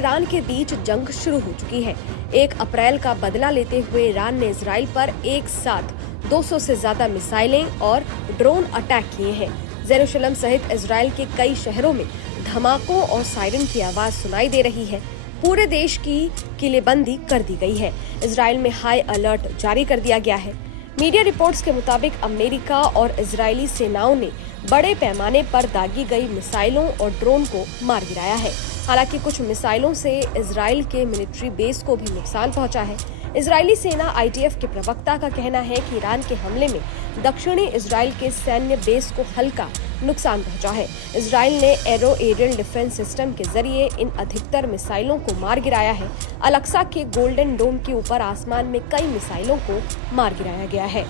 Iran के बीच जंग शुरू हो चुकी है। 1 अप्रैल का बदला लेते हुए ईरान ने इजराइल पर एक साथ 200 से ज्यादा मिसाइलें और ड्रोन अटैक किए हैं। जेरूशलम सहित इजराइल के कई शहरों में धमाकों और सायरन की आवाज सुनाई दे रही है। पूरे देश की किलेबंदी कर दी गई है। इजराइल में हाई अलर्ट जारी कर दिया गया है। मीडिया रिपोर्ट्स के मुताबिक अमेरिका और इजरायली सेनाओं ने बड़े पैमाने पर दागी गई मिसाइलों और ड्रोन को मार गिराया है। हालांकि कुछ मिसाइलों से इजराइल के मिलिट्री बेस को भी नुकसान पहुंचा है। इजरायली सेना IDF के प्रवक्ता का कहना है कि ईरान के हमले में दक्षिणी इजराइल के सैन्य बेस को हल्का नुकसान पहुंचा है। इजराइल ने एरो एरियल डिफेंस सिस्टम के जरिए इन अधिकतर मिसाइलों को मार गिराया है। अलक्सा के गोल्डन डोम के ऊपर आसमान में कई मिसाइलों को मार गिराया गया है।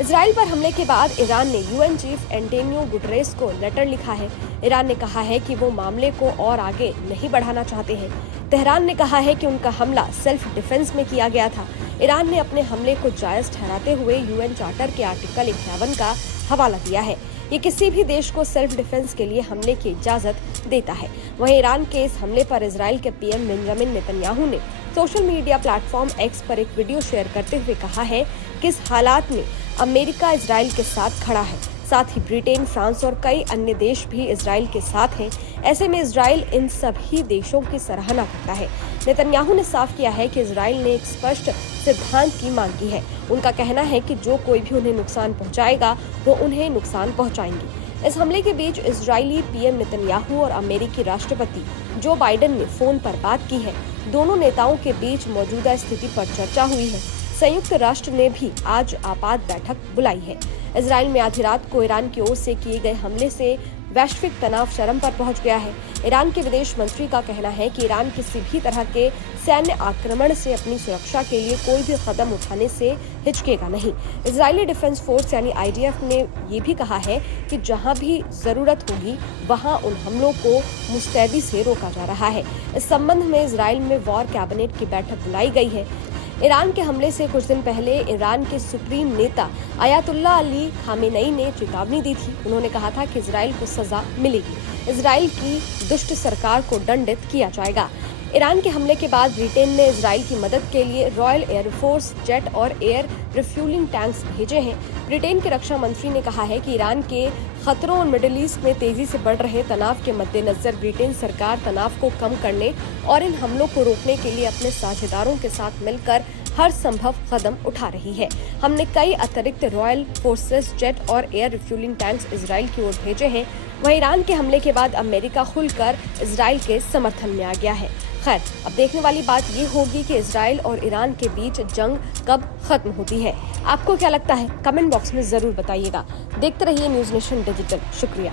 इजराइल पर हमले के बाद ईरान ने UN चीफ एंटोनियो गुटेरेस को लेटर लिखा है। ईरान ने कहा है कि वो मामले को और आगे नहीं बढ़ाना चाहते हैं। तेहरान ने कहा है कि उनका हमला सेल्फ डिफेंस में किया गया था। ईरान ने अपने हमले को जायज ठहराते हुए UN चार्टर के आर्टिकल 51 का हवाला दिया है। ये किसी भी देश को सेल्फ डिफेंस के लिए हमले की इजाजत देता है। वहीं ईरान के इस हमले पर इजराइल के PM बेंजामिन नेतन्याहू ने सोशल मीडिया प्लेटफॉर्म X पर एक वीडियो शेयर करते हुए कहा है कि इस हालात में अमेरिका इजराइल के साथ खड़ा है। साथ ही ब्रिटेन, फ्रांस और कई अन्य देश भी इजराइल के साथ हैं। ऐसे में इजराइल इन सभी देशों की सराहना करता है। नेतन्याहू ने साफ किया है कि इजराइल ने एक स्पष्ट सिद्धांत की मांग की है। उनका कहना है कि जो कोई भी उन्हें नुकसान पहुंचाएगा वो उन्हें नुकसान पहुंचाएंगे। इस हमले के बीच इजरायली PM नेतन्याहू और अमेरिकी राष्ट्रपति जो बाइडेन ने फोन पर बात की है। दोनों नेताओं के बीच मौजूदा स्थिति पर चर्चा हुई है। संयुक्त राष्ट्र ने भी आज आपात बैठक बुलाई है। इजराइल में आधी रात को ईरान की ओर से किए गए हमले से वैश्विक तनाव चरम पर पहुंच गया है। ईरान के विदेश मंत्री का कहना है कि ईरान किसी भी तरह के सैन्य आक्रमण से अपनी सुरक्षा के लिए कोई भी कदम उठाने से हिचकेगा नहीं। इजरायली डिफेंस फोर्स यानी IDF ने ये भी कहा है कि जहां भी जरूरत होगी वहां उन हमलों को मुस्तैदी से रोका जा रहा है। इस संबंध में इजराइल में वॉर कैबिनेट की बैठक बुलाई गई है। ईरान के हमले से कुछ दिन पहले ईरान के सुप्रीम नेता अयातुल्ला अली खामेनेई ने चेतावनी दी थी। उन्होंने कहा था कि इजराइल को सजा मिलेगी। इजराइल की दुष्ट सरकार को दंडित किया जाएगा। ईरान के हमले के बाद ब्रिटेन ने इजराइल की मदद के लिए रॉयल एयरफोर्स जेट और एयर रिफ्यूलिंग टैंक्स भेजे हैं। ब्रिटेन के रक्षा मंत्री ने कहा है कि ईरान के खतरों और मिडिल ईस्ट में तेजी से बढ़ रहे तनाव के मद्देनजर ब्रिटेन सरकार तनाव को कम करने और इन हमलों को रोकने के लिए अपने साझेदारों के साथ मिलकर हर संभव कदम उठा रही है। हमने कई अतिरिक्त रॉयल फोर्सेस जेट और एयर रिफ्यूलिंग टैंक्स इजराइल की ओर भेजे हैं। वहीं ईरान के हमले के बाद अमेरिका खुलकर इजराइल के समर्थन में आ गया है। खैर, अब देखने वाली बात ये होगी कि इजराइल और ईरान के बीच जंग कब खत्म होती है। आपको क्या लगता है? कमेंट बॉक्स में जरूर बताइएगा। देखते रहिए न्यूज़ नेशन डिजिटल। शुक्रिया।